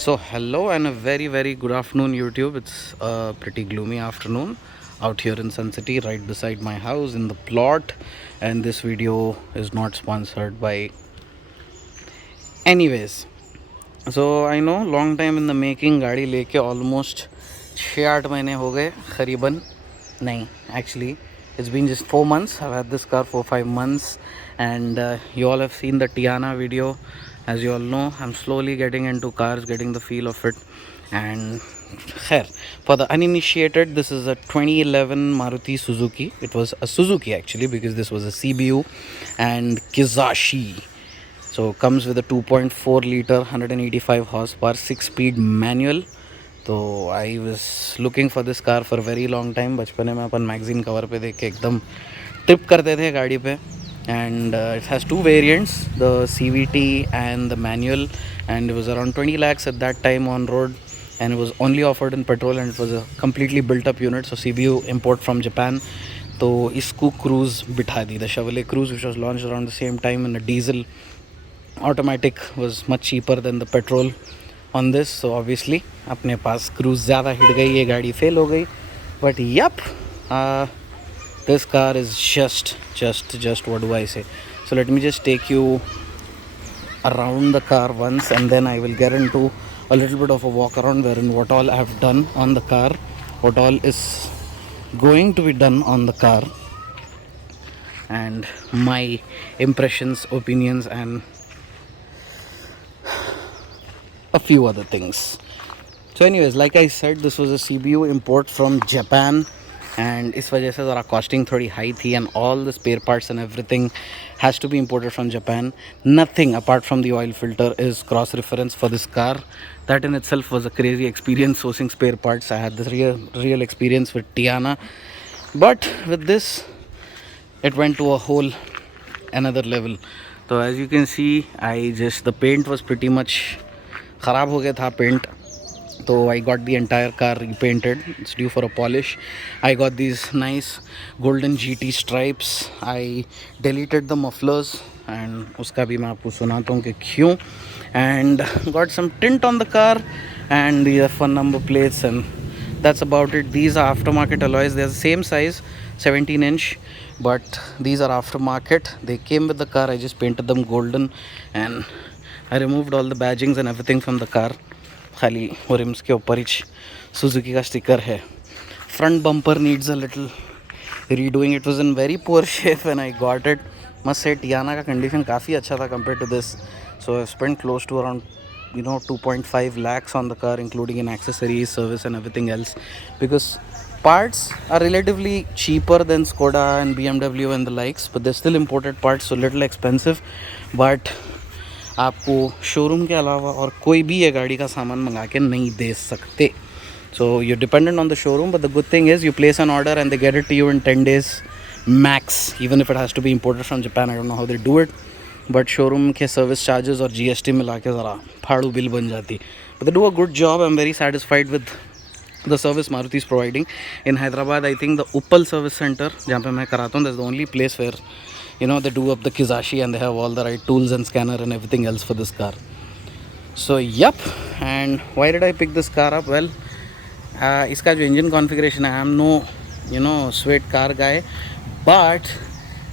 So hello and a very good afternoon YouTube. It's a pretty gloomy afternoon out here in Sun City right beside my house in the plot, and this video is not sponsored by anyways. So I know long time in the making, गाड़ी लेके almost 6-8 महीने हो गए करीबन. नहीं, actually it's been just 4 months. I've had this car for 5 months, and you all have seen the Tiana video. As you all know, I'm slowly getting into cars, getting the feel of it. And khair, for the uninitiated, this is a 2011 Maruti Suzuki. It was a Suzuki actually, because this was a CBU and Kizashi. So comes with a 2.4 liter 185 horsepower 6-speed manual. तो I was looking for this car for very long time. बचपन में अपन magazine cover पे देख के एकदम trip करते थे गाड़ी पे. And it has to variants, the CVT and the manual, and it was around 20 lakhs at that time on road, and it was only offered in petrol, and it was a completely built up unit. So CBU import from Japan. तो इसको Cruze बिठा दी. The Chevrolet Cruze, which was launched around the same time, in a diesel automatic, was much cheaper than the petrol on this. So obviously अपने पास cruise ज़्यादा hit गई, ये गाड़ी fail हो गई. But yep, this car is just what do I say. So let me just take you around the car once, and then I will get into a little bit of a walk around wherein what all I have done on the car, what all is going to be done on the car, and my impressions, opinions, and a few other things. So anyways, like I said, this was a CBU import from Japan, and इस वजह से ज़रा costing थोड़ी high थी, and all the spare parts and everything has to be imported from Japan. Nothing apart from the oil filter is cross reference for this car. That in itself was a crazy experience sourcing spare parts. I had this real experience with Tiana, but with this it went to a whole another level. So as you can see, the paint was pretty much ख़राब हो गया था paint. So I got the entire car repainted. It's due for a polish. I got these nice golden GT stripes. I deleted the mufflers, and उसका भी मैं आपको सुनाता हूँ कि क्यों. And got some tint on the car and the F1 number plates, and that's about it. These are aftermarket alloys. They're the same size, 17-inch, but these are aftermarket. They came with the car. I just painted them golden, and I removed all the badgings and everything from the car. खाली वो rims के ऊपर ही Suzuki का sticker है. Front bumper needs a little redoing. It was in very poor shape when I got it. Must say Teana का condition काफ़ी अच्छा था compare to this. So I spent close to around 2.5 lakhs on the car, including in accessories, service, and everything else, because parts are relatively cheaper than Skoda and BMW and the likes, but they're still imported parts, so little expensive. But आपको showroom के अलावा और कोई भी ये गाड़ी का सामान मंगा के नहीं दे सकते. So you're dependent on the showroom, but the good thing is you place an order and they get it to you in 10 days max, even if it has to be imported from Japan. I don't know how they do it, but showroom के service charges और GST मिला के ज़रा फाड़ू bill बन जाती. But they do a good job. I'm very satisfied with the service Maruti is providing. In Hyderabad, I think the Uppal service center जहाँ पे मैं कराता हूँ, that's the only place where they do up the Kizashi, and they have all the right tools and scanner and everything else for this car. So yep. And why did I pick this car up? Well, इसका जो engine configuration है, I'm no sweat car guy, but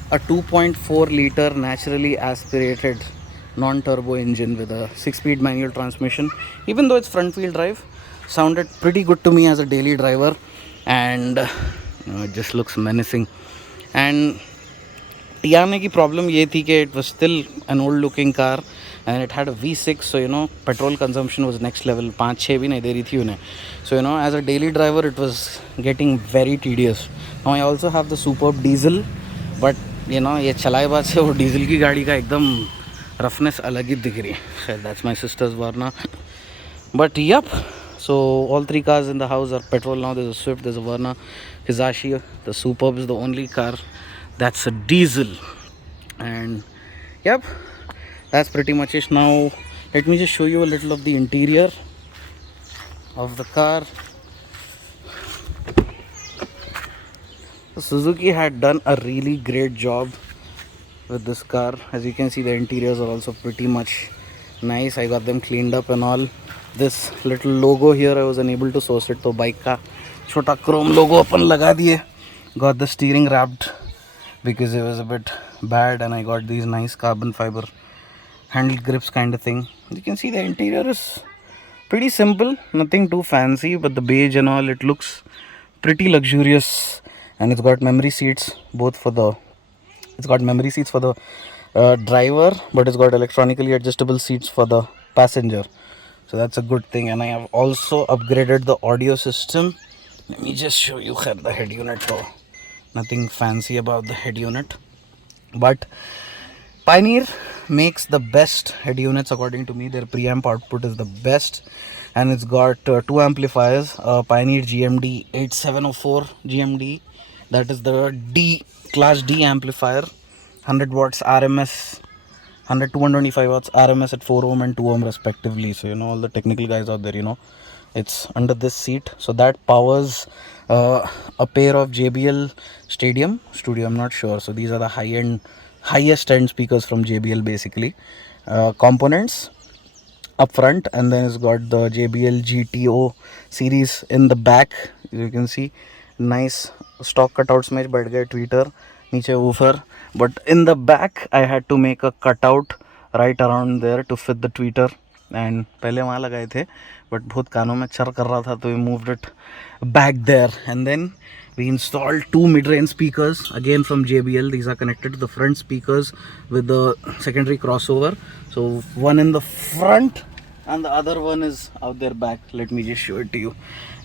a 2.4 liter naturally aspirated non-turbo engine with a 6-speed manual transmission, even though it's front wheel drive, sounded pretty good to me as a daily driver, and it just looks menacing. And Tiana की problem ये थी कि it was still an old looking car, and it had a V6, so petrol consumption was next level. 5-6 भी नहीं दे रही थी उन्हें. So as a daily driver it was getting very tedious. Now I also have the Superb diesel, but ये चलाए बाद से वो डीजल की गाड़ी का एकदम रफनेस अलग ही दिख रही है. That's my sister's Verna. But yup, so all 3 cars in the house are petrol now. There's a Swift, there's a Verna, Hizashi. The Superb is the only car that's a diesel. And yep, that's pretty much it. Now let me just show you a little of the interior of the car. Suzuki had done a really great job with this car. As you can see, the interiors are also pretty much nice. I got them cleaned up and all. this little logo here I was unable to source it, तो bike का छोटा chrome logo अपन लगा दिए. Got the steering wrapped because it was a bit bad, and I got these nice carbon fiber handle grips kind of thing. You can see the interior is pretty simple, nothing too fancy, but the beige and all, it looks pretty luxurious. And it's got memory seats for the driver, but it's got electronically adjustable seats for the passenger, so that's a good thing. And I have also upgraded the audio system. Let me just show you here the head unit. So nothing fancy about the head unit, but Pioneer makes the best head units according to me. Their preamp output is the best, and it's got two amplifiers, Pioneer GMD 8704 GMD, that is the D class D amplifier, 100 watts RMS, 100 225 watts RMS at 4 ohm and 2 ohm respectively. So all the technical guys out there, it's under this seat, so that powers a pair of JBL studio, I'm not sure. So these are the highest end speakers from JBL basically, components up front, and then it's got the JBL GTO series in the back. You can see nice stock cutouts में बैठ गए tweeter, नीचे woofer, but in the back I had to make a cutout right around there to fit the tweeter, and पहले वहाँ लगाए थे but बहुत कानों में चर कर रहा था, तो we moved it back there. And then we installed two mid-range speakers again from JBL. These are connected to the front speakers with the secondary crossover. So one in the front and the other one is out there back. Let me just show it to you.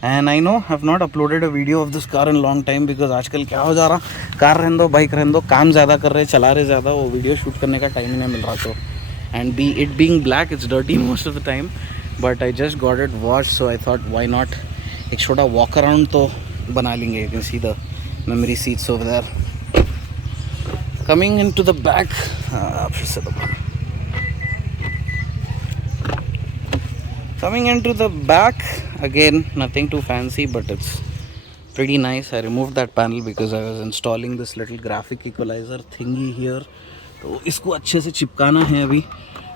And I know I've not uploaded a video of this car in a long time because आजकल क्या हो जा रहा, car रहने दो, bike रहने दो, काम ज़्यादा कर रहे, चला रहे ज़्यादा, वो वीडियो शूट करने का टाइम ही नहीं मिल रहा. तो and it being black, it's dirty most of the time, but I just got it washed, so I thought why not एक छोटा walk around तो बना लेंगे. You can see the memory seats over there. Coming into the back, फिर से दबाना. Coming into the back, again nothing too fancy, but it's pretty nice. I removed that panel because I was installing this little graphic equalizer thingy here, तो इसको अच्छे से चिपकाना है अभी.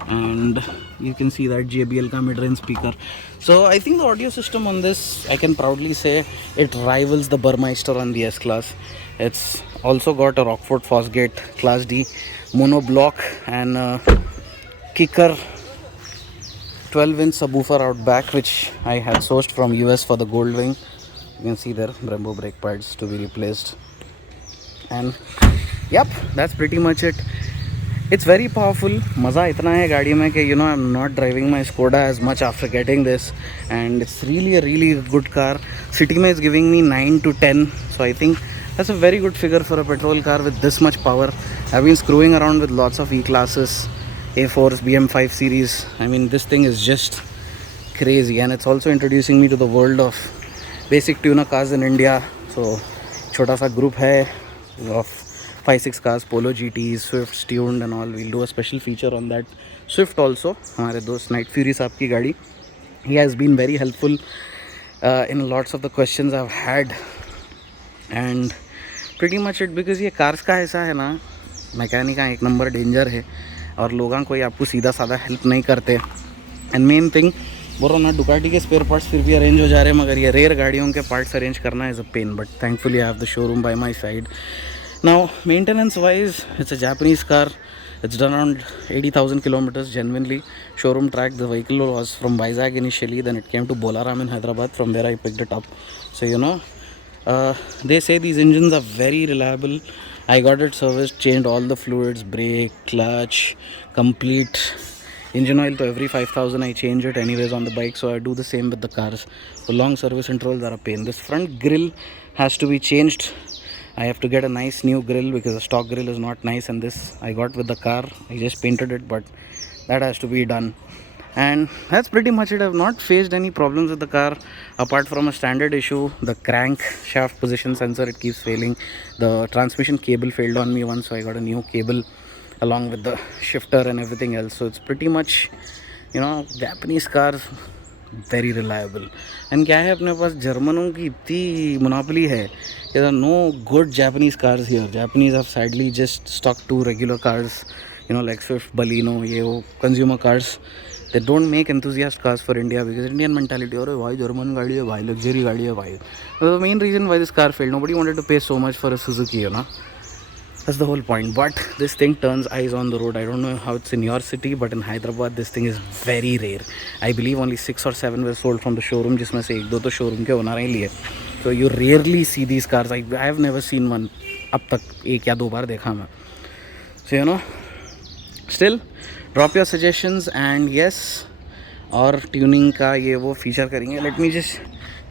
And you can see that JBL का mid-range speaker. So I think the audio system on this, I can proudly say it rivals the Burmeister on the S-Class. It's also got a Rockford Fosgate Class D mono block and kicker 12-inch subwoofer out back, which I had sourced from US for the gold wing. You can see there Brembo brake pads to be replaced. And yep, that's pretty much it. It's very powerful. मज़ा इतना है गाड़ी में कि I'm not driving my Skoda as much after getting this, and it's really a good car. City में is giving me 9 to 10, so I think that's a very good figure for a petrol car with this much power. I've been screwing around with lots of E-classes, A4s, BM5 series. I mean, this thing is just crazy, and it's also introducing me to the world of basic tuner cars in India. So छोटा सा group है of 5-6 cars, Polo GTs, Swifts tuned and all. We'll do a special feature on that. Swift also, हमारे दोस्त Night Fury साहब की गाड़ी. He has been very helpful in lots of the questions I've had, and pretty much it, because ये cars का ऐसा है ना, मैकेनिक का एक नंबर डेंजर है और लोगों कोई आपको सीधा साधा हेल्प नहीं करते. एंड मेन थिंग बोलो ना, डुकाटी के स्पेयर पार्ट्स फिर भी अरेंज हो जा रहे हैं, मगर ये रेयर गाड़ियों के पार्ट्स अरेंज करना is a pain. But thankfully I have the showroom by my side. Now, maintenance-wise, it's a Japanese car. It's done around 80,000 kilometers, genuinely. Showroom track, the vehicle was from Vizag initially, then it came to Bolaram in Hyderabad. From there, I picked it up. So, they say these engines are very reliable. I got it serviced, changed all the fluids, brake, clutch, complete engine oil. So every 5,000 I change it anyways on the bike. So I do the same with the cars. So long service intervals are a pain. This front grille has to be changed. I have to get a nice new grill because the stock grill is not nice, and this I got with the car. I just painted it, but that has to be done. And that's pretty much it. I've not faced any problems with the car apart from a standard issue. The crank shaft position sensor, it keeps failing. The transmission cable failed on me once, so I got a new cable along with the shifter and everything else. So it's pretty much, Japanese cars, very reliable. And क्या है, अपने पास जर्मनों की इतनी monopoly है. There are no good Japanese cars here. Japanese have sadly just stuck to regular cars, like Swift, Baleno, consumer cars. They don't make enthusiast cars for India because Indian mentality, oh, why German गाड़ी है भाई, luxury गाड़ी है भाई. The main reason why this car failed, nobody wanted to pay so much for a Suzuki, you know. That's the whole point. But this thing turns eyes on the road. I don't know how it's in your city, but in Hyderabad this thing is very rare. I believe only 6 or 7 were sold from the showroom, जिसमें से एक दो तो showroom के owner ही लिए. So you rarely see these cars. I have never seen one. अब तक एक या दो बार देखा मैं. So you know, still drop your suggestions and yes, और tuning का ये वो feature करेंगे. Let me just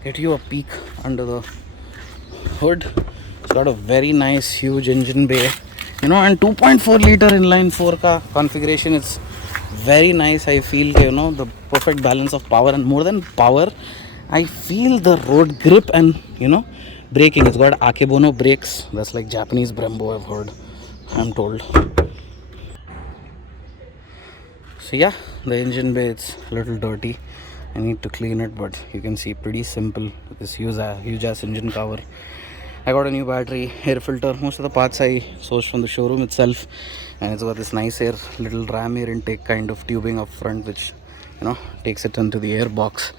get you a peek under the hood. It's got a very nice huge engine bay, you know, and 2.4 liter inline 4 ka configuration. It's very nice. I feel, you know, the perfect balance of power, and more than power, I feel the road grip and, you know, braking. It's got Akebono brakes. That's like Japanese Brembo, I've heard, I'm told. So yeah, the engine bay, it's a little dirty. I need to clean it, but you can see pretty simple with this huge ass engine cover. I got a new battery, air filter. Most of the parts I sourced from the showroom itself, and it's got this nice little ram air intake kind of tubing up front, which, you know, takes it into the air box.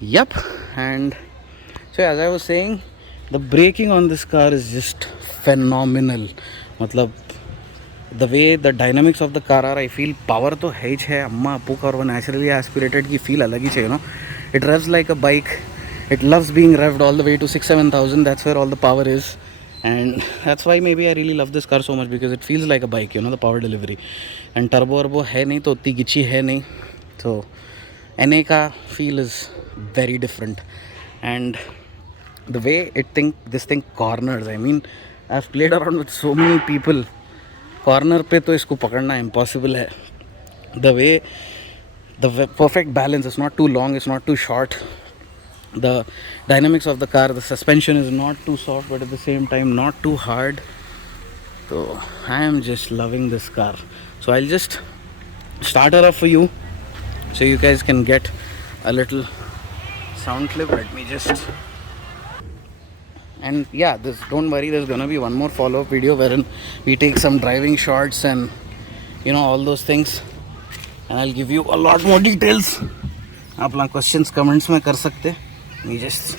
Yep. And so as I was saying, the braking on this car is just phenomenal. Matlab, the way the dynamics of the car are, I feel power to है ही है. अम्मा अप्पू का और वो naturally aspirated की feel अलग ही चाहिए, you know. It revs like a bike. It loves being revved all the way to 6,000-7,000. That's where all the power is, and that's why maybe I really love this car so much, because it feels like a bike, you know, the power delivery. And turbo है नहीं तो उतनी गिची है नहीं, so NA का feel is very different. And the way this thing corners, I mean, I've played around with so many people. Corner पे तो इसको पकड़ना impossible है. The way the perfect balance, it's not too long, it's not too short. The dynamics of the car, the suspension is not too soft, but at the same time not too hard. So I am just loving this car. So I'll just start her up for you so you guys can get a little sound clip. Let me just, and yeah, don't worry, there's gonna be one more follow-up video wherein we take some driving shots and, you know, all those things, and I'll give you a lot more details. आप लोग questions comments में कर सकते. We just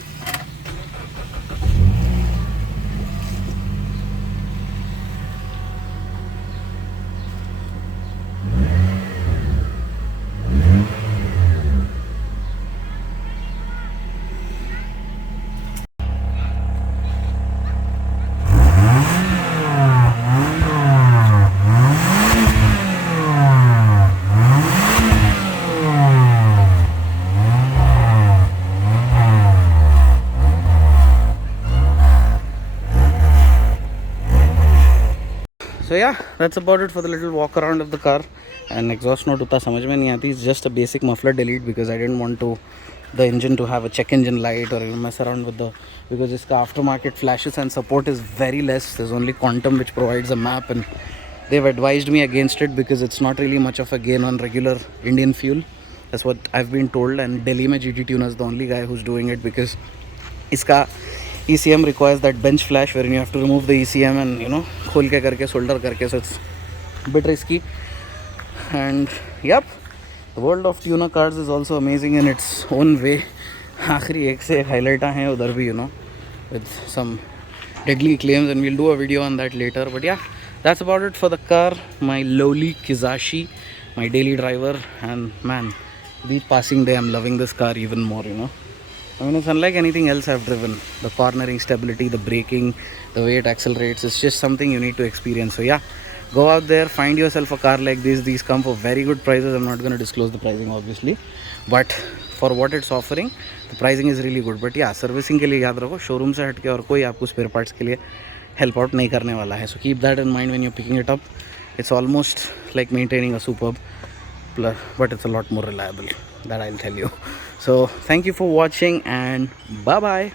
So yeah, that's about it for the little walk around of the car. And exhaust note उतना समझ में नहीं आती. It's just a basic muffler delete because I didn't want the engine to have a check engine light or mess around with because its aftermarket flashes and support is very less. There's only Quantum which provides a map, and they've advised me against it because it's not really much of a gain on regular Indian fuel. That's what I've been told. And Delhi mein GT Tuner is the only guy who's doing it because iska ECM requires that bench flash wherein you have to remove the ECM and, you know, khol ke karke solder karke, so it's a bit risky. And yep, the world of tuner cars is also amazing in its own way. आखिरी एक से एक highlight हैं उधर भी, you know, with some deadly claims, and we'll do a video on that later. But yeah, that's about it for the car, my lowly Kizashi, my daily driver. And man, each passing day I'm loving this car even more, you know. I mean, it's unlike anything else I've driven. The cornering stability, the braking, the way it accelerates, it's just something you need to experience. So yeah, go out there, find yourself a car like this. These come for very good prices. I'm not going to disclose the pricing obviously, but for what it's offering, the pricing is really good. But yeah, servicing के लिए याद रखो, showroom से हट के और कोई आपको spare parts के लिए help out नहीं करने वाला है. So keep that in mind when you're picking it up. It's almost like maintaining a Superb, but it's a lot more reliable, that I'll tell you. So thank you for watching, and bye bye.